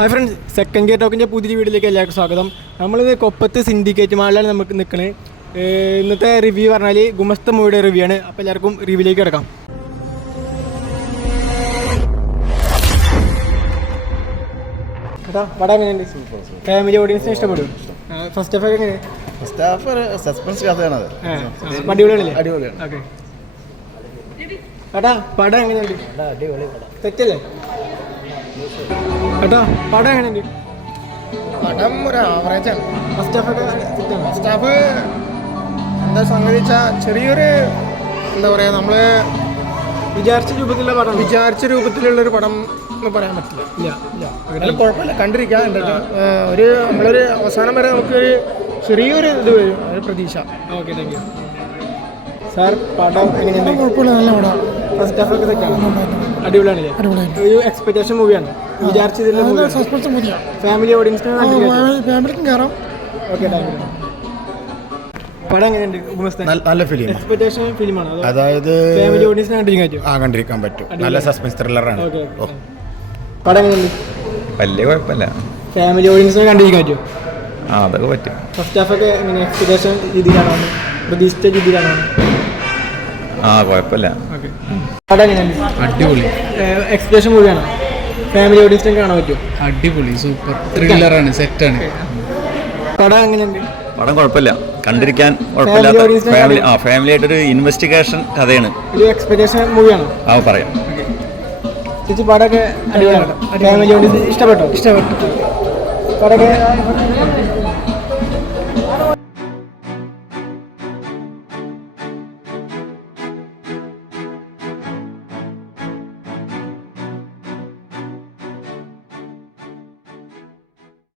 Hi friends, second gear ടോക്കിൻ്റെ പുതിയ വീഡിയോയിലേക്ക് എല്ലാവർക്കും സ്വാഗതം. നമ്മളിത് കൊപ്പത്ത് സിൻഡിക്കേറ്റ് മാളിലാണ് നമുക്ക് നിൽക്കുന്നത്. ഇന്നത്തെ റിവ്യൂ പറഞ്ഞാൽ ഗുമസ്ത മൂവിയുടെ റിവ്യൂ ആണ്. അപ്പോൾ എല്ലാവർക്കും റിവ്യൂയിലേക്ക് കിടക്കാം. പടം എങ്ങനെയുണ്ട്? ഫാമിലി ഓഡിയൻസിന് ഇഷ്ടപ്പെടും. ഫസ്റ്റ് ഹാഫ് എങ്ങനെ? ഫസ്റ്റ് ഹാഫ് ഒരു സസ്പെൻസ് കഥയാണത്. അടിപൊളിയല്ലേ? അടിപൊളിയാണ്. ഓക്കെ ഏട്ടാ, പടം എങ്ങനെയുണ്ട്? അടിപൊളി തെറ്റല്ലേ ഏട്ടാ? പടം എങ്ങനെയുണ്ട്? പടം ഒരു ആവറേജാണ്. ഫസ്റ്റ് ഹാഫ് ഒക്കെ തെറ്റാണ്. ഫസ്റ്റ് ഹാഫ് എന്താ സംഗതി വെച്ചാൽ ചെറിയൊരു എന്താ പറയുക, നമ്മൾ വിചാരിച്ച രൂപത്തിലുള്ള പടം വിചാരിച്ച രൂപത്തിലുള്ളൊരു പടം എന്ന് പറയാൻ പറ്റില്ല. ഇല്ല. എന്നാലും കുഴപ്പമില്ല, കണ്ടിരിക്കാം. എന്നിട്ട് നമ്മളൊരു അവസാനം വരെ നമുക്കൊരു ചെറിയൊരു ഇത് വരും, ഒരു പ്രതീക്ഷ. Okay, thank you sir. പടം എങ്ങനെയുണ്ട്? കുഴപ്പമില്ല, നല്ല പടം. ഫസ്റ്റ് ഹാഫ് ഒക്കെ തെറ്റാണ്. അടിപൊളിയാണല്ലേ? ഒരു എക്സ്പെക്ടേഷൻ മൂവിയാണ്. വിചാരിച്ചതിലുള്ള സസ്പെൻസ് മൂവിയാണ്. ഫാമിലി ഓഡിയൻസിന് ഫാമിലിക്കും കയറാം. Okay, thank you. പടം എങ്ങനെയുണ്ട്? നല്ല ഫിലിം. എക്സ്പെക്ടേഷൻ ഫിലിമാണ്, അതായത് ഫാമിലി ഓഡിയൻസിന് കണ്ടിരിക്കാൻ പറ്റും. നല്ല സസ്പെൻസ് ത്രില്ലറാണ്. പടം എങ്ങനെയുണ്ട്? വലിയ കുഴപ്പമില്ല. ഫാമിലി ഓഡിയൻസിനെ കണ്ടിരിക്കാൻ പറ്റും. അതൊക്കെ പറ്റും. ഫസ്റ്റ് ഹാഫ് ഒക്കെ എങ്ങനെ? എക്സ്പെക്ടേഷൻ രീതിയിലാണോ? പ്രതീക്ഷിച്ച രീതിയിലാണോ? കുഴപ്പമില്ല. പടം എങ്ങനെയുണ്ട്? അടിപൊളി എക്സ്പെക്ടേഷൻ മൂവിയാണ്. ഫാമിലി ഓഡിയൻസിനെ കാണാൻ പറ്റും. അടിപൊളി സൂപ്പർ ത്രില്ലറാണ്, സെറ്റാണ്. പടം എങ്ങനെയുണ്ട്? പടം കുഴപ്പമില്ല, കണ്ടിരിക്കാൻ കുഴപ്പമില്ലാത്ത ഫാമിലി ആയിട്ടൊരു ഇൻവെസ്റ്റിഗേഷൻ കഥയാണ്. ഒരു എക്സ്പെക്ടേഷൻ മൂവിയാണ്. പറയാം. ചേച്ചി, പടമൊക്കെ അടിപൊളിയാണ്. ഫാമിലി ഓഡിയൻസ് ഇഷ്ടപ്പെട്ടു. പടമൊക്കെ